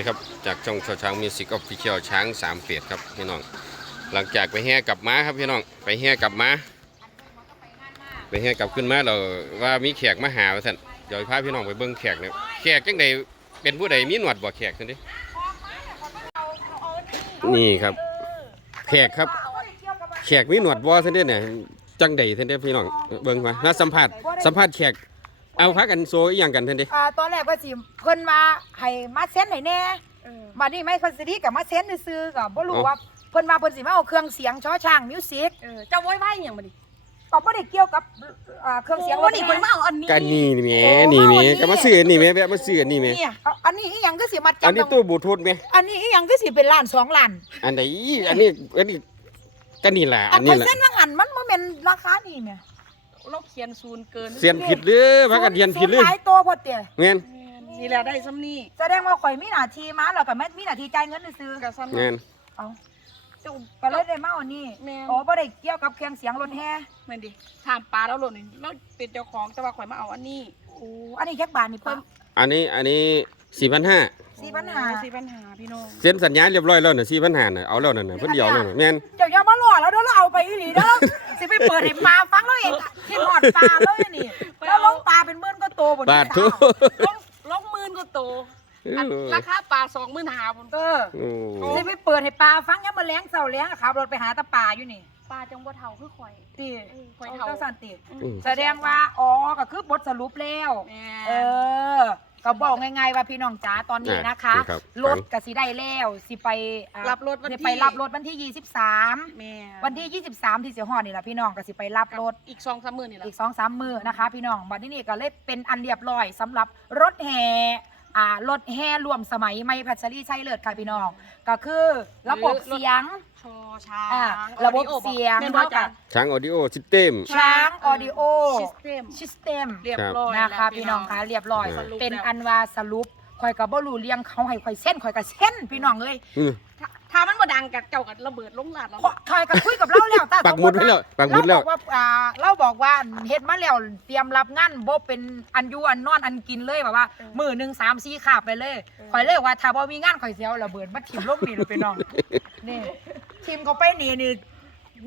ดีครับ จากช่องชาวช้างมิวสิกออฟฟิเชียลช้างสามเปียดครับพี่น้อง หลังจากไปแห่กลับมาครับพี่น้องไปแห่กลับมาไปแห่กลับขึ้นมาเราว่ามีแขกมาหาว่าท่านเดี๋ยวพาพี่น้องไปเบิ่งแขกเนี่ยแขกจังใดเป็นผู้ใดมีหนวดบ่แขกท่านดินี่ครับ แขกครับ แขกมีหนวดบ่ท่านเด้เนี่ยจังใดท่านเด้พี่น้องเบิ่งมาน่าสัมภาษณ์สัมภาษณ์แขก เอาพักกันโซอีหยังกันท่านเด้อ่าตอนแรกว่าสิเพิ่นมาให้มาเซ็นให้แน่บัดนี้ไม่เพิ่นสิดีกับมาเซ็นซื่อๆก็บ่รู้ว่าเพิ่นว่าเพิ่นสิมาเอาเครื่องเสียงช้อช่างมิวสิกเออเจ้าโว้ยไว้อหย่างมาดิก็บ่ได้เกี่ยวกับอ่าเครื่องเสียงโอ้นี่เพิ่นมาเอาอันนี้กันนี่นี่แหม่นี่แหม่ก็มาซื้อนี่แหม่แวะมาซื้อนี่แหม่เนี่ยเอาอันนี้อีหยังก็สิมาจำอันนี้ตู้บลูทูธแหม่อันนี้อีหยังก็สิเป็นล้านสองล้านอันไหนอันนี้อันนี้ก็นี่แหละอัอันนข่นี้อยแหละเซ็นว่าหันมันบ่แม่นราคานี่แหม่ เราเขียนศูนย์เกินเสียนผิดหรือพักกันเรียนผิดหรือหลายตัวพอเตะแม่นนี่แหละได้ซ้ำนี่แสดงว่าข่อยมีหน้าที่มาแล้วก็แม่มีหน้าที่จ่ายเงินซื้อกับซ้ำแม่นเอาก็เลยได้มาเอานี่แม่นอ๋อบ่ได้เกี่ยวกับเครื่องเสียงรถแห่แม่นดิถามปลาแล้วหล่นนี่เราเป็นเจ้าของแต่ว่าข่อยมาเอาอันนี้โอ้อันนี้แค่บาทนี่ปะอันนี้อันนี้สี่พันห้าสี่พันห้าสี่ปัญหาพี่น้องเซ็นสัญญาเรียบร้อยแล้วน่ะสี่พันห้าน่ะเอาแล้วน่ะน่ะเพิ่นเดียวแล้วน่ะแม่นเจ้าอย่ามาหลอกแล้วเด้อเราเอาไปอีหลีเด้อ สิไปเปิดให้ปลาฟังแล้วเองที่หอดปลาแล้วนี่แล้วลงปลาเป็นหมื่นก็โตบนบาททุลงลงหมื่นก็โตอันราคาปลาสองหมื่นหาผมเออโอ้สิไปเปิดให้ปลาฟังยังมาเลี้ยงเสาเลี้ยงขับรถไปหาตาปลาอยู่นี่ ปลาจังบ่เท่าคือข่อยตีเออข่อยเอาเท่าเจ้าสันติอืม แสดงว่าอ๋อก็คือบทสรุปแล้ว แม่เออ ก็บอกง่ายๆว่าพี่น้องจ๋าตอนนี้นะคะ อะรับ รถก็สิได้แล้วสิไปอ่ารับรถวันสิที่ไปรับรถวันที่ 23 แม่วันที่ 23 ที่เสียหอดนี่แหละพี่น้องก็สิไปรับรถอีกสองสามหมื่นนี่แหละ อีกสองสามมือนะคะ พี่น้องบัดนี้นี่ก็เลยเป็นอันเรียบร้อยสำหรับรถแห่อ่ารถแห่รวมสมัยไม่พัชรีใช่เลิศค่ะพี่น้อง ก็คือระบบเสียงชอ ช้างอ่าระบบเสียงแม่นบ่จ้ะช้างออดิโอซิสเต็ม ช้างออดิโอ ซิสเต็มซิสเต็มเรียบร้อยนะคะแล้วพี่น้องคะเรียบร้อยอ่าเป็นอันว่าสรุปข่อยกับบ่รู้เลี้ยงเขาให้ข่อยเส้นข่อยกับเส้นพี่น้องเอ้ยอืมถ้าถ้ามันบ่ดังกับเจ้ากับระเบิดลงหลาดแล้วเพราะข่อยกับคุยกับเราแล้วแต่ปักหมุดไว้แล้วปักหมุดแล้ว เราบอกว่าอ่าเราบอกว่าเฮ็ดมาแล้วเตรียมรับงานบ่เป็นอันอยูอันนอนอันกินเลยแบบว่ามือหนึ่งสามสี่ขาบไปเลยข่อยเลยว่าถ้าบ่มีงานข่อยเสียวระเบิดมาทิมลงนี่เลยพี่น้องนี่ ทิมเขาไปนี่นี่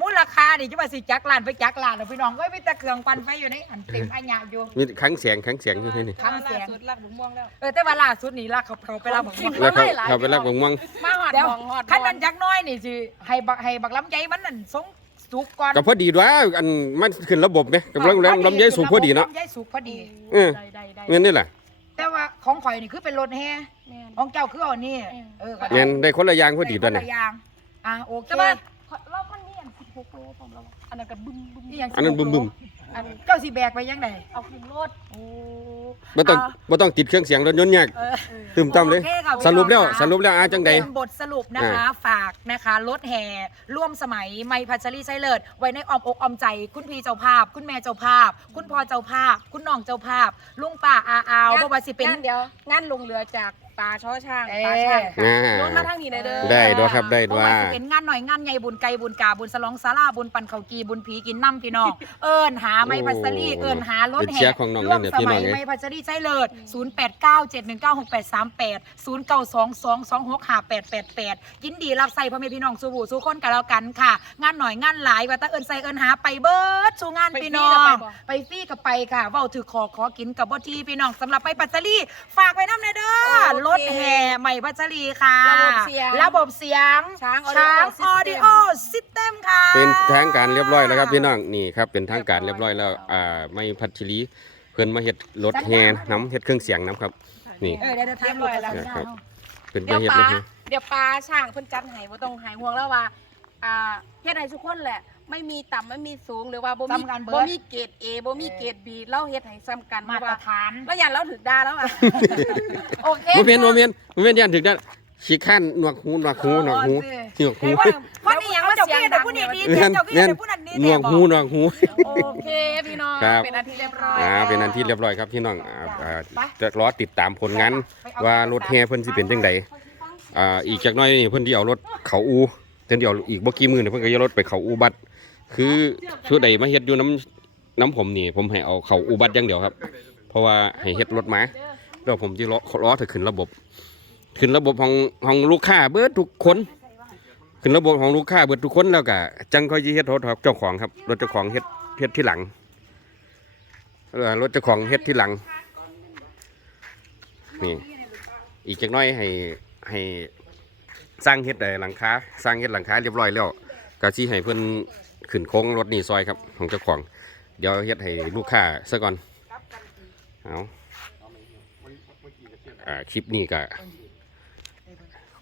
มูลค่านี่จะมาสิจักล้านไปจักล้านแล้วพี่น้องเอ้ยมีแต่เครื่องปั่นไฟอยู่ในอันเต็มอันยะอยู่มีครั้งเสียงครั้งเสียงอยู่ที่นี่ครั้งเสียงล่าสุดลักบุ้งม่วงแล้วเออแต่ว่าล่าสุดนี่ล่ะเขาเขาไปรับบอกว่าแล้วเขาหลายๆเขาไปรักวงม่วงมาหอดเดี๋ยวมองหอดคันนั้นจักน้อยนี่สิให้บักให้บักลำใจมันนั่นสงสุกก่อนก็พอดีว่าอันมันขึ้นระบบไหมกำลังแรงลำไยสูงพอดีเนาะลำไยสุกพอดีเออได้ได้ได้เงินนี่แหละแต่ว่าของข่อยนี่คือเป็นรถแฮแม่นของเจ้าคือเอานี่เออเออก็เงินได้คนละอย่างพอดีตัวไหนี้ อย่างอะโอเคแต่ว่าเรามันนี่อัน16โลผมแล้วอันนั้นก็บึ้มบึ้มนี่อย่างอันนั้นบึ้มบึ้มอันเจ้าสิแบกไปยังไงเอาขึ้นรถโอ้บ่ต้องบ่ต้องติดเครื่องเสียงรถยนต์ยากเออตึมต้อมเลยโอคค่ะพี่สรุปแล้วน้องคะสรุปแล้วอาจังใดเป็นบทสรุปนะคะฝากนะคะรถแห่ร่วมสมัยไมพัชรีไซเลิศไว้ในอ้อมอกอ้อมใจ คุณพี่เจ้าภาพ คุณแม่เจ้าภาพ คุณพ่อเจ้าภาพ คุณน้องเจ้าภาพ ลุงป้าอาอาวบ่ว่าสิเป็นงานเดียวงานลงเรือจาก ปลาช่อช่างเอ่อปลาช่างอ่าลงมาทางนี้เลยเด้อได้ด้วยครับได้บ่ด้วยว่าสิเป็นงานหน่อยงานใหญ่บุญไก่บุญกาบุญสลองสาราบุญปันเขาวกีบุญผีกินน้ำพี่น้อง เอิญหาไม้พัสรีโอ้เอิญหารถเป็นแห่เชียร์ของน้องร่วมเนี่ยสพี่น้มัองยเอ้ย ไม้พัสรีใจเลิศ0 8 9 7 1 9 6 8 3 8 0 9 2 2 2 6 5 8 8 8 ยินดีรับใส่พ่อแม่พี่น้องสู่หูสู่คนกันแล้วกันค่ะ งานหน่อยงานหลายว่าแตาเอิญใส่เอิญหาไปเบิดสู่งานพี่น้อง ไปฟรี่กับไปค่ะเว้าถือขอขอกินกับบ่ทีพี่น้องสำหรับไปปัจจารีฝากไว้น้ำในเด้อโอเครถแห่ ใหม่ปัจจารีค่ะ ระบบเสียงระบบเสียง ช้างช้าง Audio ออดิโอซิสเต็มค่ะ เป็นทางการเรียบร้อยแล้วครับพี่น้องนี่ครับเป็นทางการเรียบร้อยแล้วอ่าไม่พัชรีเพิ่นมาเฮ็ดรถแฮน้ำเฮ็ดเครื่องเสียงน้ำครับ นี่ เออเดี๋ยวเดี๋ยวทางรถประสานงานเนาะเป็นเดี๋มายวเฮ็ดปลานะฮะ เดี๋ยวปลาช่างเพิ่นจัดให้บ่ต้องหายห่วงแล้วว่า อ่าเฮ็ดให้ทุกคนแหละ ไม่มีต่ำไม่มีสูงหรือว่าบ่มีซ้ำกันเบิด บ่มีเกรด A บ่มีเกรด B เราเฮ็ดให้ซ้ำกันมาตรว่าฐาน แล้วอย่างเราถึกด่าแล้วอะ โอเคบ่แม่นบ่แม่นบ่แม่นย่านถึงด้านขี้ข้านหนวกหูหนวกหูหนวกหูหนวกหูเฮ้ยว่าเพราะนี่ยังว่าเจ้าเสียงพี่ดัแต่งผู้นี้ดีแม่นเจ้าพี่แม่นแต่ผู้นั้นดีหนวกหูหนวกหู โอเคพี่น้องครับ เป็นอาทิตย์เรียบร้อย อ่าเป็นอันที่เรียบร้อยครับพี่น้องอ่าอ่าจะรอติดตามผลงานว่ารถแฮเพิ่นสิเป็นจังไดอ่าอีกจักหน้อยนี่เพิ่นสิเอารถเขาอู เพิ่นสิเอาอีกบ่กี่มื้อนี่เพิ่นก็จะรถไปเขาอูบัดคือชุดใดมาเฮ็ดอยู่น้ำน้ำผมนี่ ผมให้เอาเขาอูบัดอย่างเดียวครับ เพราะว่าให้เฮ็ดรถมาแล้วผมสิล้อล้อถ้าขึ้นระบบ ขึ้นระบบของของลูกค้าเบิดทุกคนขึ้นระบบของลูกค้าเบิดทุกคนแล้วก็จังค่อยสิเฮ็ดรถเจ้าของครับรถเจ้าของเฮ็ดเฮ็ดที่หลังรถเจ้าของเฮ็ดที่หลังนี่อีกจักน้อยให้ให้ สร้างเฮ็ดได้หลังคาสร้างเฮ็ดหลังคาเรียบร้อยแล้วก็สิให้เพิ่อนขึ้นโค้งรถนี่ซอยครับของเจ้าของเดี๋ยวเฮ็ดให้ลูกค้าซะก่อนเอาคลิปนี้ก็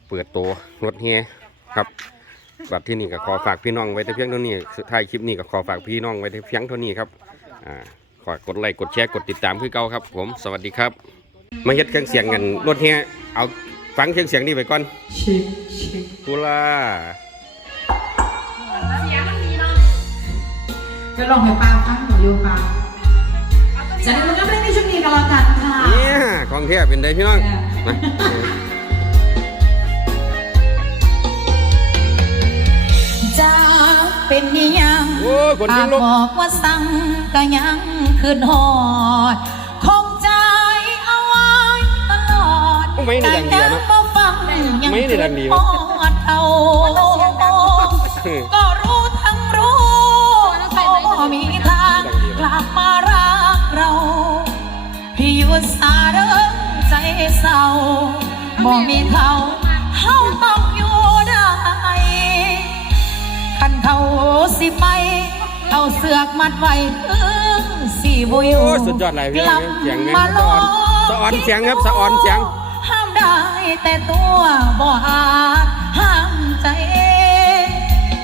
เปิดตัวรถเฮครับบัดที่นี่ก็ขอฝากพี่น้องไว้แต่เพียงเท่านี้สุดท้ายคลิปนี้ก็ขอฝากพี่น้องไว้แต่เพียงเท่านี้ครับอขอกดไลค์กดแชร์กดติดตามคือเก่าครับ ผมสวัสดีครับ มาเฮ็ดเครื่องเสียงกันรถเฮเอา ฟังเครื่องเสียงนี่ไปก่อนชิคชิคตุลาจะลองให้ปลาฟังหน่อยอยู่ปลาจะได้มันก็ไม่ได้ในช่วงนี้กันแล้วกันค่ะเนี่ยของแท้เป็นไดพี่น้องมาจะเป็นอิหยังโอ้ยคนทิ้งลูกบอกว่าสั่งก็ยังคืนหอด ไม่ได้ดังดีอะเนอะแต่ยังบ่ฟังยังไม่ได้ดังดีคืเนนอะหอดเอาก็รู้ทั้งรู้พอมีทางกลับมารักเราพี่อยู่สาเริงใจเศร้าบ่มีเขาเฮาต้องอยู่ได้คันเขาสิไปเอาเสือกมัดไว้ถึงสิบุยโอ้สุดยอดเลยพี่กลับเสียงเนี่ยมาลสะอ่อนเสียงครับสะอ่อนเสียงห้ามได้ แต่ตัวบ่อาจห้ามใจ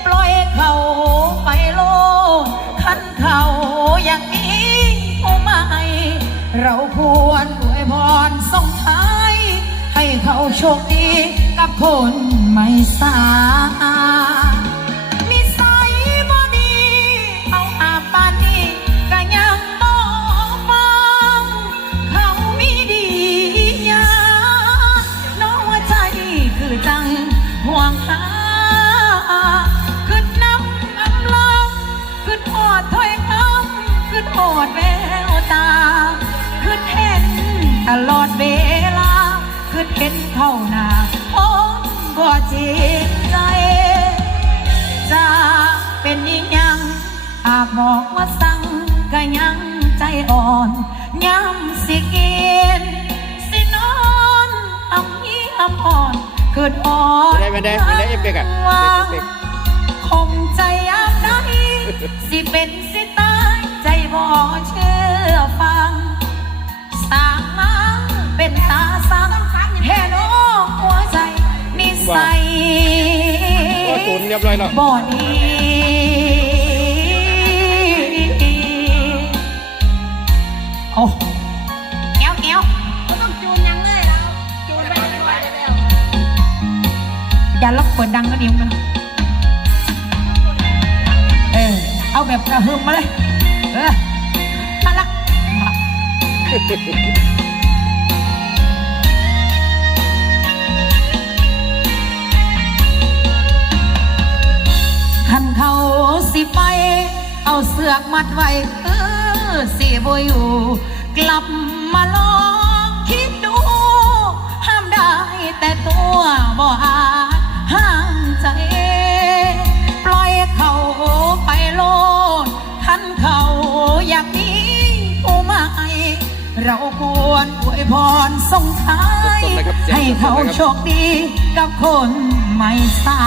ปล่อยเขาไปโลดคันเขาอย่างนี้โอ้ไม่เราควรอวยพรส่งท้าย ให้เขาโชคดีกับคนไม่สา อนคืนอ่อนไม่ได้ไม่ได้ไม่ได้เอฟเฟกต์อะวางเอฟเฟกต์ คงใจยามใดสิเป็นสิตายใจบ่เชื่อฟัง สร้างมาเป็นตาสังแห่น้องหัวใจนิสัยโอ้ตุนเรียบร้อยแล้วบ่ดีโอ้ ปิดดังก็เดียวกันเออ เอาแบบกระหึ่มมาเลย เออมาละขันเขาสิไป เอาเสือกมัดไว้ เออสิบ่อยู่ กลับมาลองคิดดู ห้ามได้แต่ตัวบ่อาจ ห้างใจ ปล่อยเขาไปโลดท่านเขาอยากมีผู้ใหม่เราควรอวยพรส่งท้าย ให้เขาโชคดีกับคนไม่สา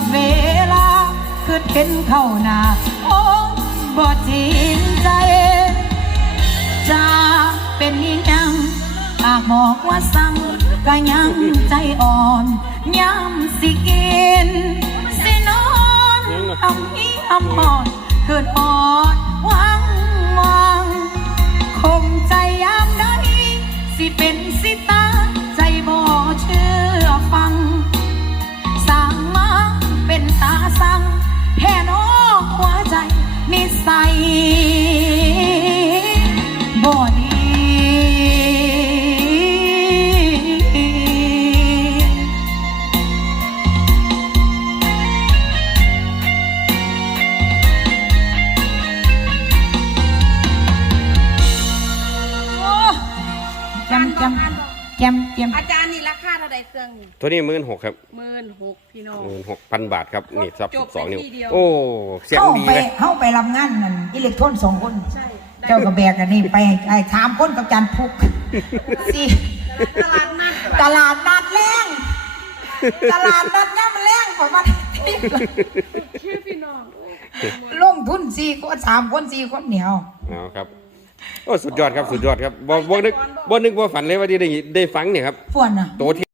ดเวลาขึ้นเห็นเข้าหน้าโอ้บ่จริงใจจะเป็นยังปากบอกว่าสั่งก็ยังใจอ่อนย้ำสิกินสินอนทำอีอำอ่อนเกิดอ่อนหวังหวังคงใจยามใดสิเป็น คาบ่แกมแกมอาจารย์นี่ราคาเท่าใดเครื่องนี่ตัวนี้หมื่นหกครับหมื่นหกพี่น้อง หมื่นหกพันบาทครับ นี่ซับจบสองนิ้ว ในที่เดียว โอ้ เสียงเข้าดีไปเลย เข้าไปรับงานนั่นอิเล็กโทรนสองคน ใช่ได้เจ้ากับแบกอันนี้ไปไอ้ถามคนกับจานพุกสิตลาดนัดตลาดนัดแรงตลาดนัดเนี่ยมันแรงกว่ามันชื่อพี่น้องลงทุนสี่คนสามคนสี่คนเหนียว เอาครับ โอ้สุดยอดครับสุดยอดครับบ่บ่นึกบ่นึกบ่ฝันเลยว่าที่ได้ได้ฟังเนี่ยครับพวนน่ะ โตที่